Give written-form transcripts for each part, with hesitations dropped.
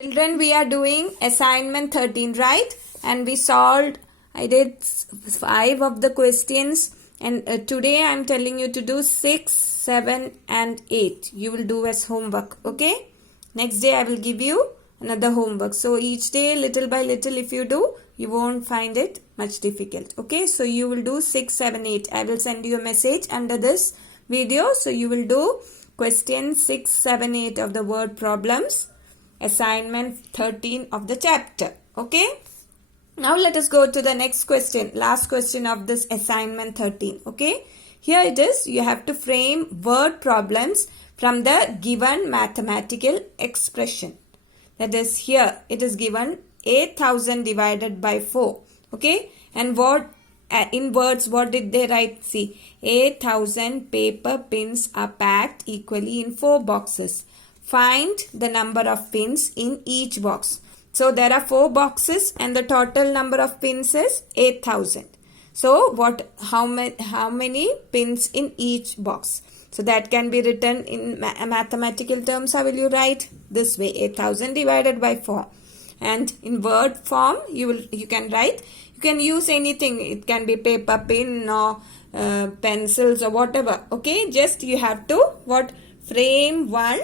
Children, we are doing assignment 13, right? And we solved, I did 5 of the questions, and today I am telling you to do 6, 7 and 8. You will do as homework, okay? Next day I will give you another homework. So each day, little by little, if you do, you won't find it much difficult, okay? So you will do 6, 7, 8. I will send you a message under this video. So you will do question 6, 7, 8 of the word problems. Assignment 13 of the chapter. Okay. Now let us go to the next question. Last question of this assignment 13. Okay. Here it is. You have to frame word problems from the given mathematical expression. That is, here it is given 8,000 divided by 4. Okay. And what in words, what did they write? See, 8,000 paper pins are packed equally in 4 boxes. Find the number of pins in each box. So there are 4 boxes and the total number of pins is 8,000. So how many pins in each box? So that can be written in mathematical terms. How will you write? This way, 8,000 divided by 4. And in word form, you can write. You can use anything. It can be paper pin or pencils or whatever. Okay, just you have to frame one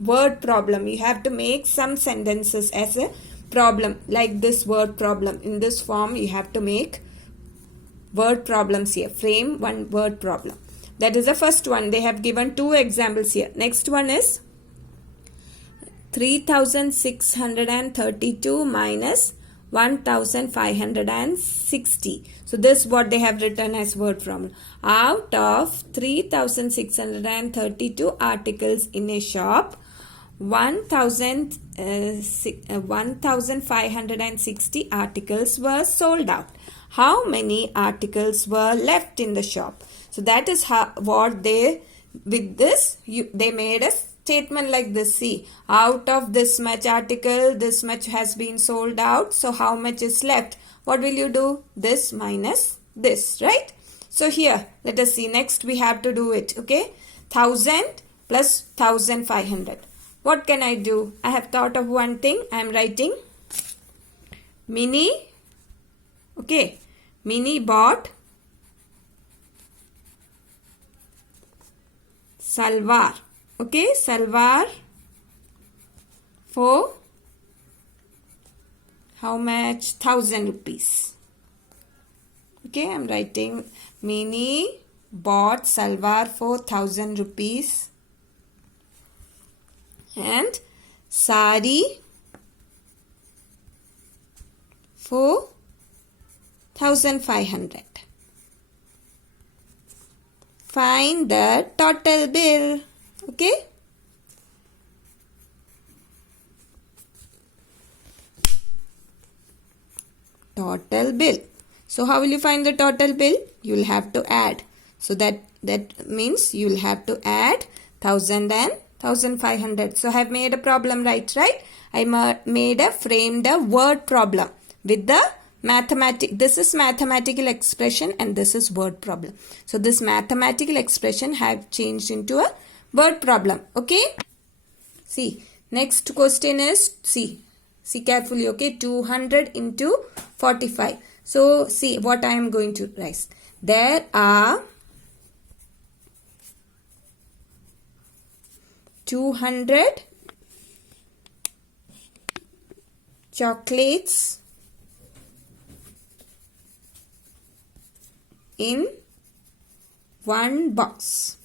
word problem. You have to make some sentences as a problem, like this word problem. In this form, you have to make word problems here. Frame one word problem. That is the first one. They have given 2 examples here. Next one is 3,632 minus 1,560. So this is what they have written as word problem. Out of 3,632 articles in a shop, 1,560 articles were sold out. How many articles were left in the shop? So that is what they, with this, they made a statement like this. See, out of this much article, this much has been sold out. So how much is left? What will you do? This minus this, right? So here, let us see. Next we have to do it, okay? 1,000 plus 1,500. What can I do? I have thought of one thing. I am writing Mini, okay, Mini bought salwar, okay, salwar for how much? 1,000 rupees. Okay, I am writing Mini bought salwar for 1,000 rupees. And sari for 1,500. Find the total bill. Okay. Total bill. So how will you find the total bill? You will have to add. So that means you will have to add 1,000 and 1,500. So I have made a problem, right? I framed a word problem with the this is mathematical expression and this is word problem. So this mathematical expression have changed into a word problem. Okay. See, next question is, see carefully, okay, 200 into 45. So see what I am going to write. There are 200 chocolates in one box.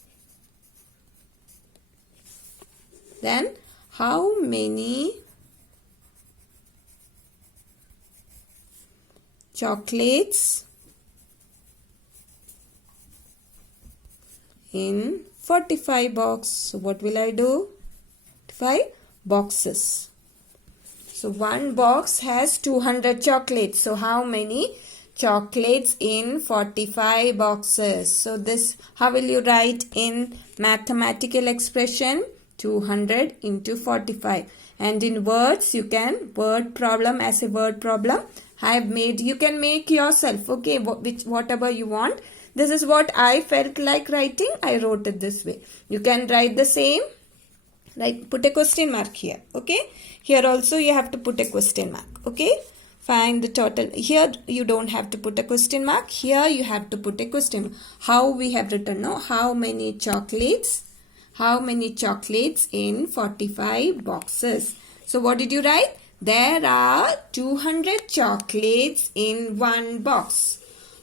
Then how many chocolates in 45 box? So what will I do? 5 boxes. So one box has 200 chocolates. So how many chocolates in 45 boxes? So this, how will you write in mathematical expression? 200 into 45. And in words, you can word problem as a word problem. I have made, you can make yourself, okay, whatever you want. This is what I felt like writing. I wrote it this way. You can write the same Right, put a question mark here. Okay, here also you have to put a question mark. Okay, find the total. Here you don't have to put a question mark. Here you have to put a question mark. How we have written, no? How many chocolates? How many chocolates in 45 boxes? So what did you write? There are 200 chocolates in one box.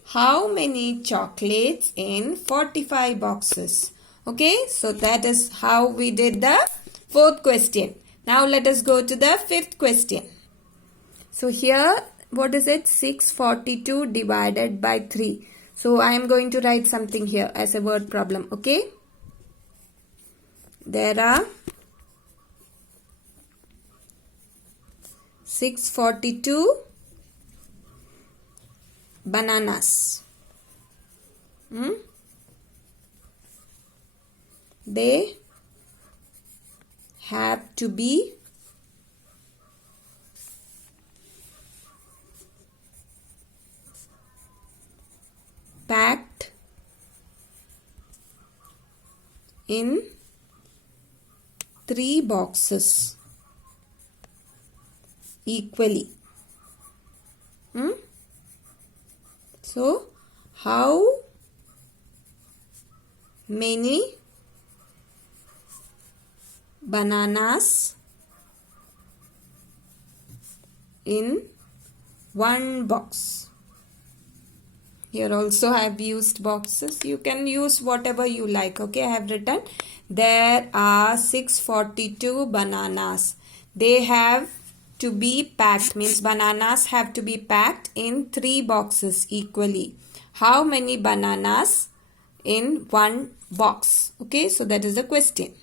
How many chocolates in 45 boxes? Okay, so that is how we did the fourth question. Now let us go to the fifth question. So here, what is it? 642 divided by 3. So I am going to write something here as a word problem. Okay. There are 642 bananas. They have to be packed in 3 boxes equally. So, how many bananas in one box? Here also I have used boxes. You can use whatever you like. Okay, I have written there are 642 bananas. They have to be packed, means bananas have to be packed in 3 boxes equally. How many bananas in one box? Okay, so that is the question.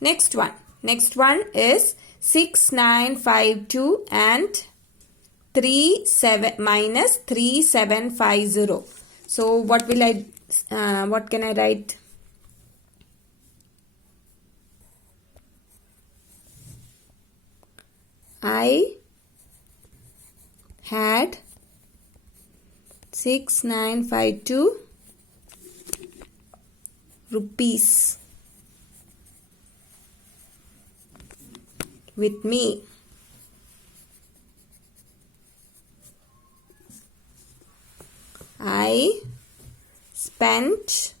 Next one. Next one is 6952 and 3750. So what will what can I write? I had 6952 rupees with me. I spent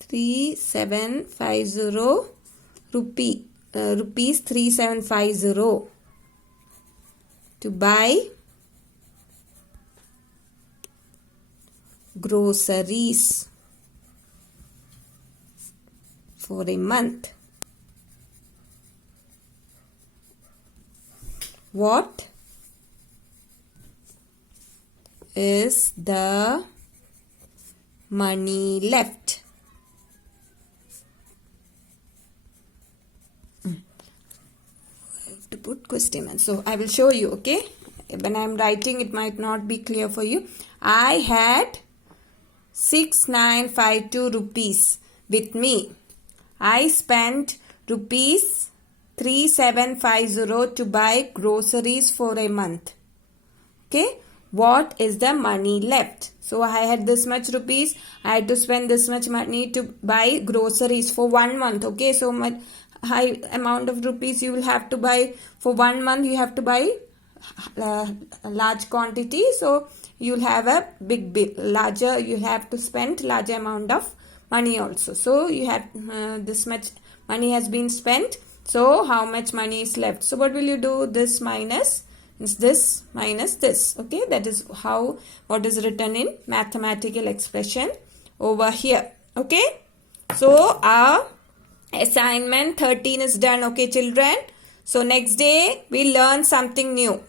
3750 rupees 3750 to buy groceries for a month. What is the money left? To put question mark. So I will show you. Okay, when I am writing it might not be clear for you. I had 6952 rupees with me. I spent rupees 3750 to buy groceries for a month. Okay, what is the money left? So I had this much rupees. I had to spend this much money to buy groceries for 1 month. Okay, so much high amount of rupees you will have to buy for 1 month. You have to buy a large quantity, so you'll have a big bill. Larger, you have to spend larger amount of money also. So you have this much money has been spent. So how much money is left? So what will you do? This minus this minus this. Okay, that is how what is written in mathematical expression over here. Okay, so our assignment 13 is done. Okay, children. So next day we learn something new.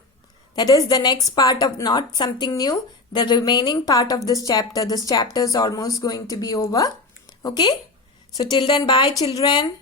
That is the next part of, not something new, the remaining part of this chapter. This chapter is almost going to be over. Okay. So till then, bye children.